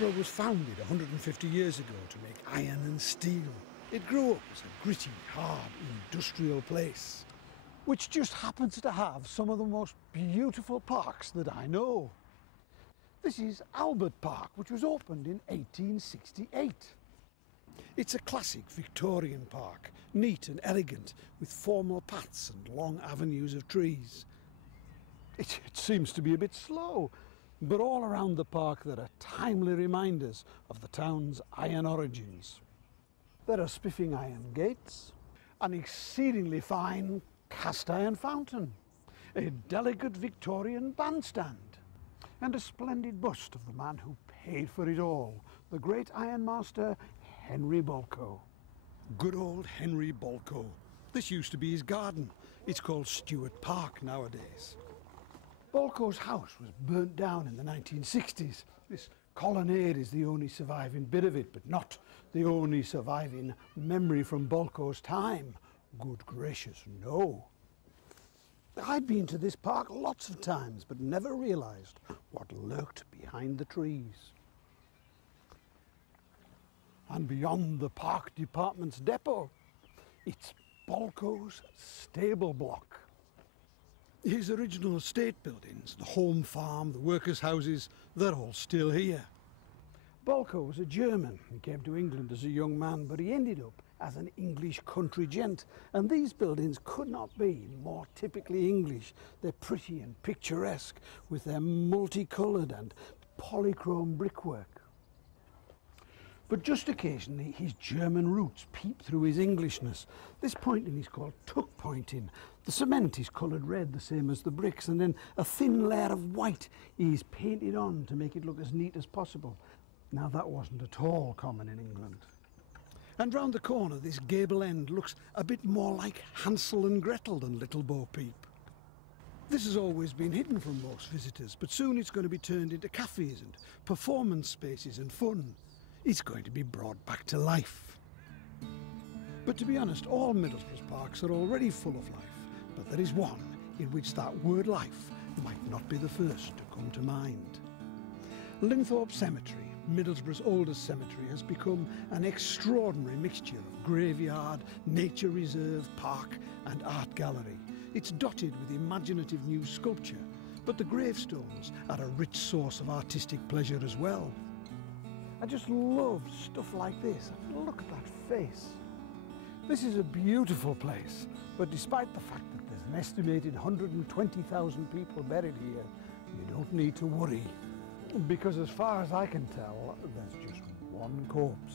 Middlesbrough was founded 150 years ago to make iron and steel. It grew up as a gritty, hard, industrial place, which just happens to have some of the most beautiful parks that I know. This is Albert Park, which was opened in 1868. It's a classic Victorian park, neat and elegant, with formal paths and long avenues of trees. It seems to be a bit slow, but all around the park there are timely reminders of the town's iron origins. There are spiffing iron gates, an exceedingly fine cast iron fountain, a delicate Victorian bandstand, and a splendid bust of the man who paid for it all, the great ironmaster Henry Bolko. Good old Henry Bolko. This used to be his garden. It's called Stewart Park nowadays. Bolko's house was burnt down in the 1960s. This colonnade is the only surviving bit of it, but not the only surviving memory from Bolko's time. Good gracious, no. I'd been to this park lots of times, but never realised what lurked behind the trees. And beyond the park department's depot, it's Bolko's stable block. His original estate buildings, the home farm, the workers' houses, they're all still here. Bolko was a German. He came to England as a young man, but he ended up as an English country gent. And these buildings could not be more typically English. They're pretty and picturesque with their multicoloured and polychrome brickwork. But just occasionally his German roots peep through his Englishness. This pointing is called tuckpointing. The cement is coloured red, the same as the bricks, and then a thin layer of white is painted on to make it look as neat as possible. Now that wasn't at all common in England. And round the corner this gable end looks a bit more like Hansel and Gretel than Little Bo Peep. This has always been hidden from most visitors, but soon it's going to be turned into cafes and performance spaces and fun. It's going to be brought back to life. But to be honest, all Middlesbrough's parks are already full of life, but there is one in which that word life might not be the first to come to mind. Thorp Cemetery, Middlesbrough's oldest cemetery, has become an extraordinary mixture of graveyard, nature reserve, park and art gallery. It's dotted with imaginative new sculpture, but the gravestones are a rich source of artistic pleasure as well. I just love stuff like this. Look at that face. This is a beautiful place, but despite the fact that there's an estimated 120,000 people buried here, you don't need to worry, because as far as I can tell, there's just one corpse.